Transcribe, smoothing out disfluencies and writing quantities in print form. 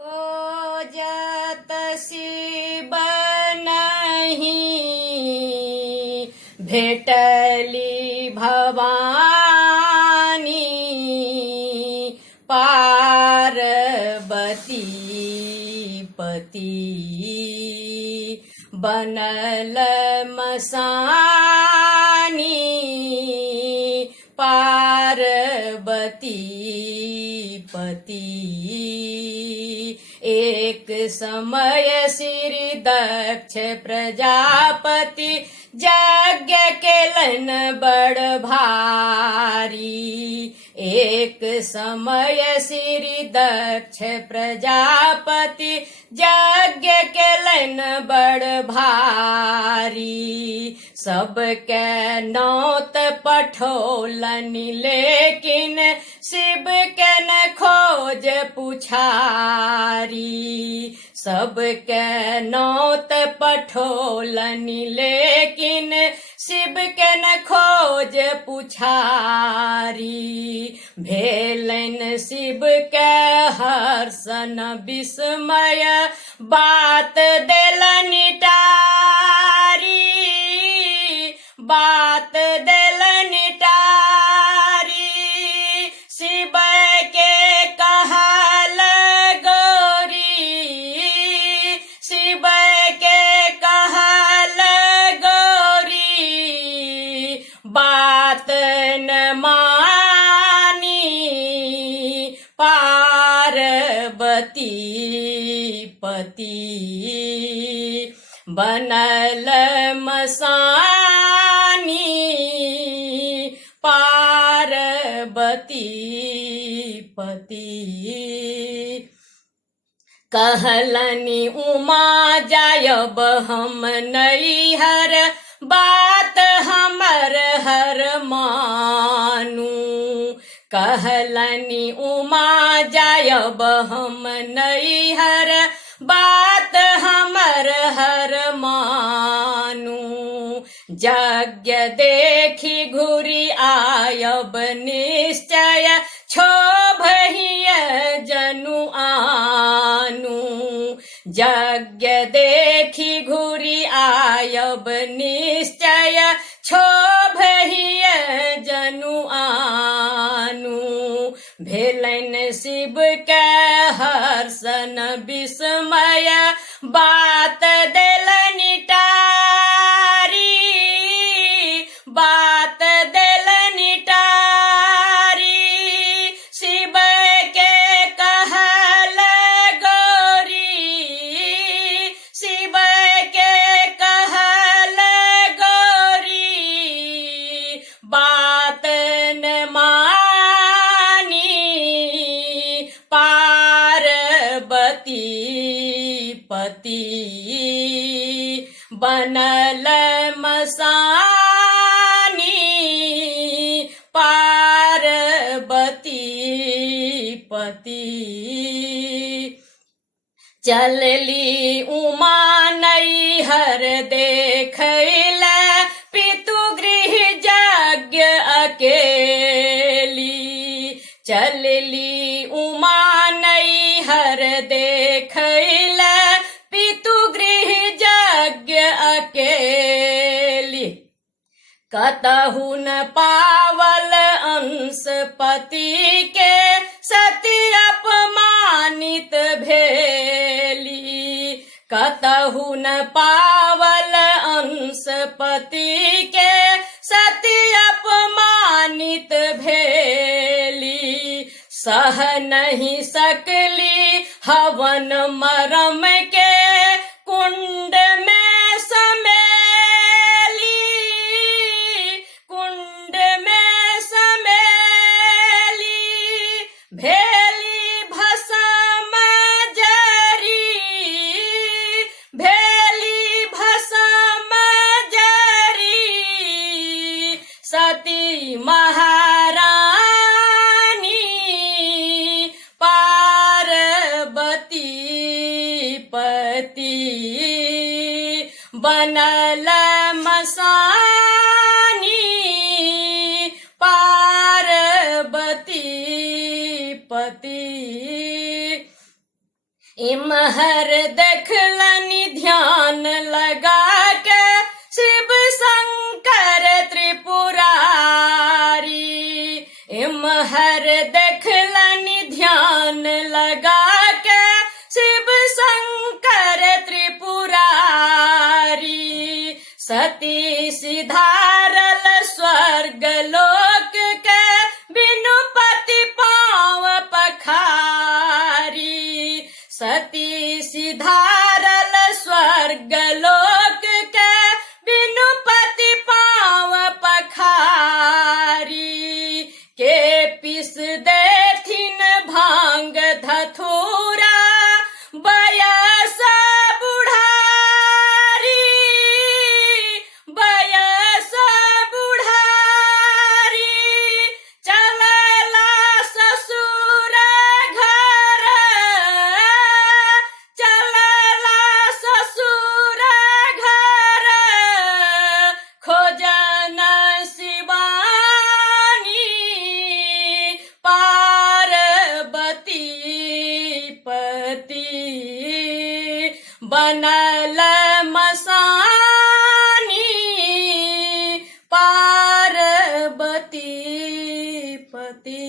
खोजत शिव नहीं भेटली भवानी पार्वती पति बनल मसानी पार्वती पति एक समय श्री दक्ष प्रजापति यज्ञ केलन बड़ भारी। एक समय श्री दक्ष प्रजापति यज्ञ केलन बड़ भारी। सबके नौत पठोलन लेकिन शिव के न खोज पुछारी। सबके नौत पठोलन लेकिन शिव के न खोज पुछारी। भेलन शिव के हर्षन विस्मय बात देलन टारी। बात देलन टारी शिव के कहल गौरी। शिव के कहल गौरी बात न मानी पार्वती पति बनल मसानी पार्वती पति। कहलनि उमा जायब हम नैहर बात हमर हर मानू। कहलनि उमा जायब हम नैहर बात हमर हर मानू। यज्ञ देखी घुरी आयब निश्चय क्षोभहिय जनु आनू। यज्ञ देखी घुरी आयब निश्चय क्षोभहिय जनु आनू। भेलन शिव के हर्षन विस्मय बात देलन टारी। बात देलन टारी शिव के कहल गौरी। शिव के कहल गौरी बात न मानी पार्वती पति बनल मसानी पार्वती पति। चलली उमा नैहर देखैल पितुगृह यज्ञ अकेली। चलली उमा नैहर देखैल पितुगृह यज्ञ अकेली। कतहु न पावल अंश पति के सती अपमानित भेली। कतहु न पावल अंश पति के सती अपमानित भेली। सह नहीं सकली हवन मरम के कुंड में समेली। कुंड में समेली भेली भस्म जरी। भेली भस्म जरी सती महारानी पार्वती पति बनल मसानी पार्वती पति। इमहर देखलनि ध्यान लगा के शिव शंकर त्रिपुरारी। इमहर देखलनि ध्यान लगा के शिव शंकर त्रिपुरारी। सती सिधारल स्वर्ग लोक के बिनु पति पाँव पखारी। सती सिधारल स्वर्ग लोक के बिनु पति पाँव पखारी। के पिस देथिन भांग धथुरा बयस बुढ़ारी। बयस बुढ़ारी चलला ससुर घर। चलला ससुर घर खोजन शिवानी। पार्वती पति बनल मसानी। पार्वती पति